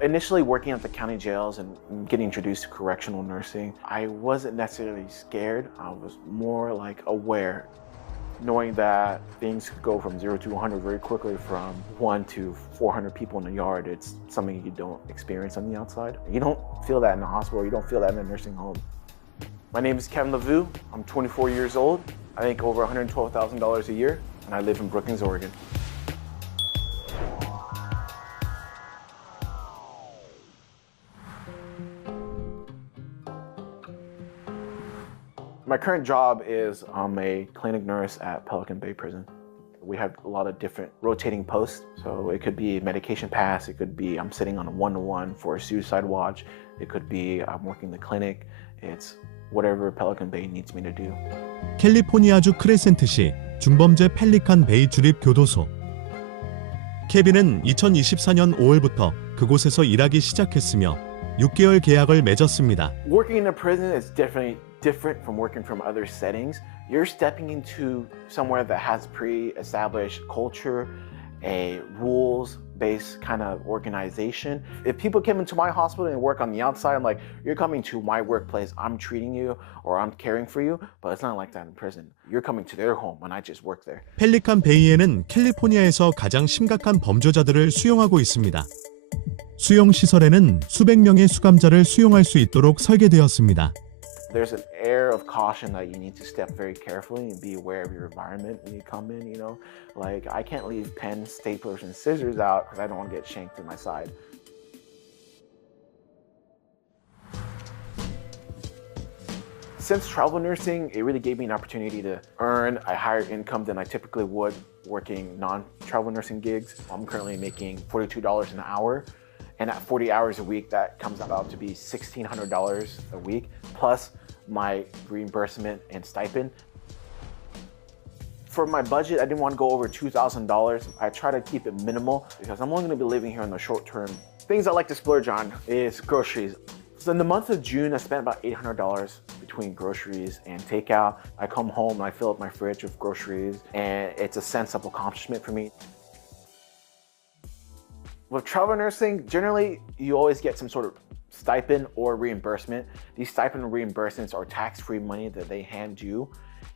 Initially working at the county jails and getting introduced to correctional nursing, I wasn't necessarily scared. I was more like aware, knowing that things could go from 0 to 100 very quickly, from 1 to 400 people in the yard. It's something you don't experience on the outside. You don't feel that in the hospital, you don't feel that in a nursing home. My name is Kevin LaVue. I'm 24 years old. I make over $112,000 a year, and I live in Brookings, Oregon. My current job is I'm a clinic nurse at Pelican Bay Prison. We have a lot of different rotating posts. So it could be medication pass, it could be I'm sitting on a one-to-one for a suicide watch, it could be I'm working the clinic. It's whatever Pelican Bay needs me to do. 캘리포니아주 크레센트시 중범죄 펠리칸 베이 주립 교도소. 케빈은 2024년 5월부터 그곳에서 일하기 시작했으며 6개월 계약을 맺었습니다. Working in a prison is definitely different from working from other settings. You're stepping into somewhere that has pre-established culture, a rules-based kind of organization. If people came into my hospital and work on the outside, I'm like, you're coming to my workplace, I'm treating you or I'm caring for you, but it's not like that in prison. You're coming to their home and I just work there. 펠리칸 베이에는 캘리포니아에서 가장 심각한 범죄자들을 수용하고 있습니다. 수용 시설에는 수백 명의 수감자를 수용할 수 있도록 설계되었습니다. There's an air of caution that you need to step very carefully and be aware of your environment when you come in, you know? Like, I can't leave pens, staplers, and scissors out because I don't want to get shanked in my side. Since travel nursing, it really gave me an opportunity to earn a higher income than I typically would working non-travel nursing gigs. I'm currently making $42 an hour. And at 40 hours a week, that comes out to be $1,600 a week, plus my reimbursement and stipend. For my budget, I didn't want to go over $2,000. I try to keep it minimal because I'm only going to be living here in the short term. Things I like to splurge on is groceries. So in the month of June, I spent about $800 between groceries and takeout. I come home and I fill up my fridge with groceries, and it's a sense of accomplishment for me. With travel nursing, generally, you always get some sort of stipend or reimbursement. These stipend and reimbursements are tax-free money that they hand you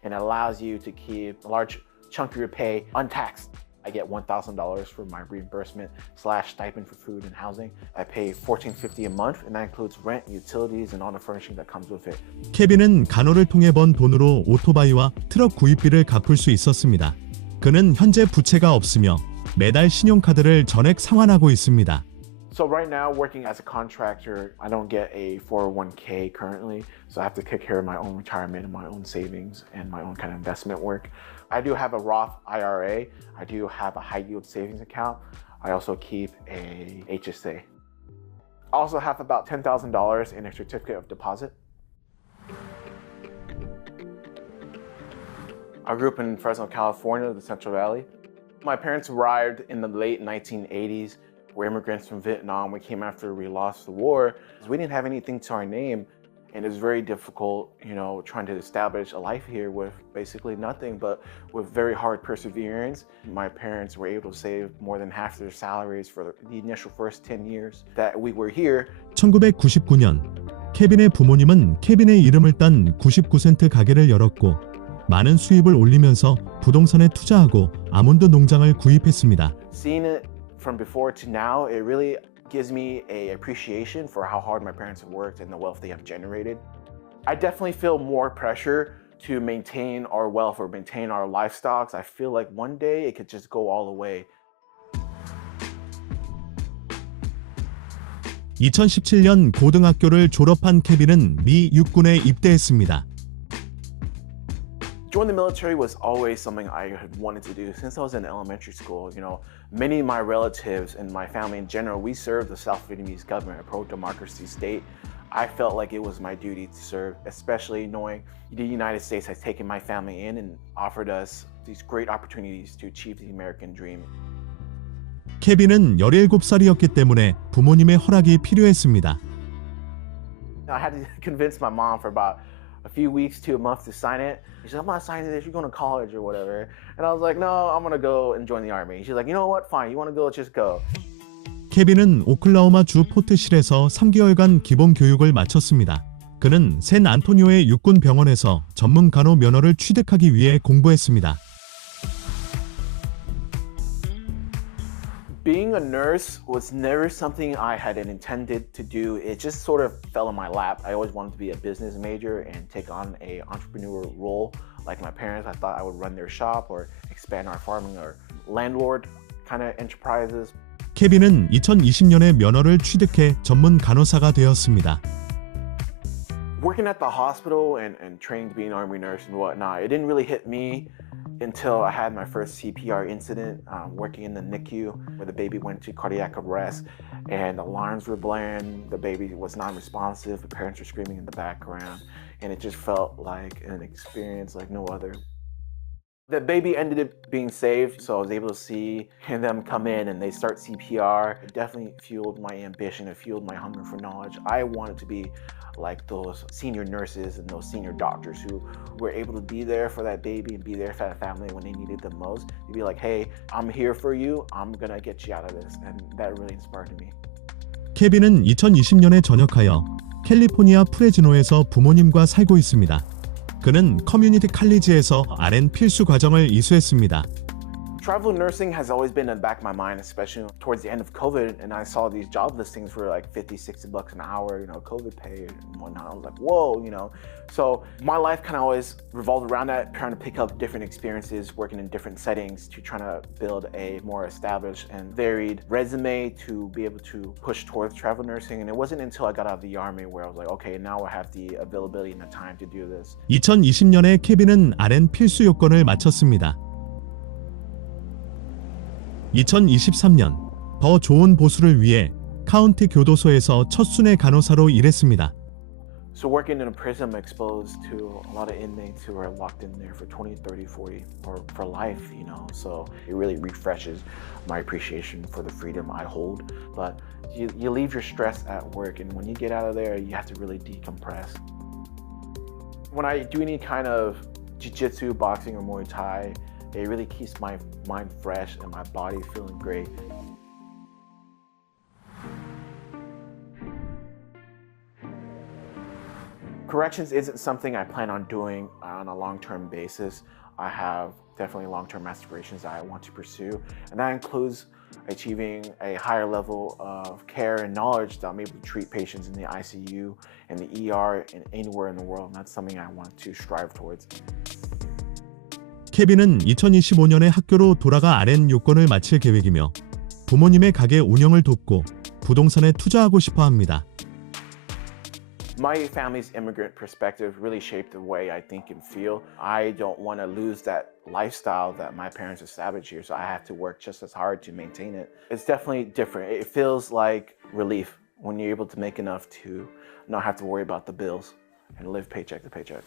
and allows you to keep a large chunk of your pay untaxed. I get $1,000 for my reimbursement / stipend for food and housing. I pay $14.50 a month, and that includes rent, utilities, and all the furnishing that comes with it. 케빈은 간호를 통해 번 돈으로 오토바이와 트럭 구입비를 갚을 수 있었습니다. 그는 현재 부채가 없으며 매달 신용카드를 전액 상환하고 있습니다. So right now, working as a contractor, I don't get a 401k currently, so I have to take care of my own retirement and my own savings and my own kind of investment work. I do have a Roth IRA. I do have a high yield savings account. I also keep a HSA. I also have about $10,000 in a certificate of deposit. I grew up in Fresno, California, the Central Valley. My parents arrived in the late 1980s. We're immigrants from Vietnam. We came after we lost the war. We didn't have anything to our name, and it was very difficult, you know, trying to establish a life here with basically nothing, but with very hard perseverance. My parents were able to save more than half their salaries for the initial first 10 years that we were here. 1999년, 케빈의 부모님은 케빈의 이름을 딴 99센트 가게를 열었고 많은 수입을 올리면서 부동산에 투자하고 아몬드 농장을 구입했습니다. Seeing it from before to now, it really gives me an appreciation for how hard my parents have worked and the wealth they have generated. I definitely feel more pressure to maintain our wealth or maintain our lifestyles. I feel like one day it could just go all away. 2017년 고등학교를 졸업한 케빈은 미 육군에 입대했습니다. Joining the military was always something I had wanted to do since I was in elementary school. You know, many of my relatives and my family in general, we served the South Vietnamese government, a pro-democracy state. I felt like it was my duty to serve, especially knowing the United States has taken my family in and offered us these great opportunities to achieve the American dream. 케빈은 17살이었기 때문에 부모님의 허락이 필요했습니다. I had to convince my mom for about a few weeks to a month to sign it. She's like, I'm not signing this, you're going to college or whatever. And I was like, no, I'm going to go and join the army. She's like, you know what, fine, you want to go, just go. 케빈은 오클라호마 주 포트실에서 3개월간 기본 교육을 마쳤습니다. 그는 샌 안토니오의 육군 병원에서 전문 간호 면허를 취득하기 위해 공부했습니다. Being a nurse was never something I had intended to do. It just sort of fell in my lap. I always wanted to be a business major and take on an entrepreneur role. Like my parents, I thought I would run their shop or expand our farming or landlord kind of enterprises. 케빈은 2020년에 면허를 취득해 전문 간호사가 되었습니다. Working at the hospital and trained to be an army nurse and whatnot, it didn't really hit me until I had my first CPR incident working in the NICU where the baby went to cardiac arrest and alarms were blaring, the baby was non-responsive, the parents were screaming in the background, and it just felt like an experience like no other. The baby ended up being saved, so I was able to see them come in and they start CPR. It definitely fueled my ambition, it fueled my hunger for knowledge. I wanted to be like those senior nurses and those senior doctors who were able to be there for that baby and be there for that family when they needed them most. To be like, hey, I'm here for you, I'm gonna get you out of this. And that really inspired me. 케빈은 2020년에 전역하여 캘리포니아 프레즈노에서 부모님과 살고 있습니다. 그는 커뮤니티 칼리지에서 RN 필수 과정을 이수했습니다. Travel nursing has always been in the back of my mind, especially towards the end of COVID, and I saw these job listings for like 50, 60 bucks an hour, you know, COVID pay and whatnot. I was like, whoa, you know. So my life kind of always revolved around that, trying to pick up different experiences, working in different settings to try to build a more established and varied resume to be able to push towards travel nursing. And it wasn't until I got out of the Army where I was like, okay, now I have the availability and the time to do this. 2020년에 케빈은 RN 필수 요건을 마쳤습니다. 2023년 더 좋은 보수를 위해 카운티 교도소에서 첫 순회 간호사로 일했습니다. So working in a prison, I'm exposed to a lot of inmates who are locked in there for 20, 30, 40, or for life, you know. So it really refreshes my appreciation for the freedom I hold. But you leave your stress at work, and when you get out of there, you have to really decompress. When I do any kind of jiu-jitsu, boxing, or Muay Thai, it really keeps my mind fresh and my body feeling great. Corrections isn't something I plan on doing on a long-term basis. I have definitely long-term aspirations that I want to pursue, and that includes achieving a higher level of care and knowledge that I'm able to treat patients in the ICU and the ER and anywhere in the world, and that's something I want to strive towards. 케빈은 2025년에 학교로 돌아가 RN 요건을 마칠 계획이며 부모님의 가게 운영을 돕고 부동산에 투자하고 싶어 합니다. My family's immigrant perspective really shaped the way I think and feel. I don't want to lose that lifestyle that my parents established here, so I have to work just as hard to maintain it. It's definitely different. It feels like relief when you're able to make enough to not have to worry about the bills and live paycheck to paycheck.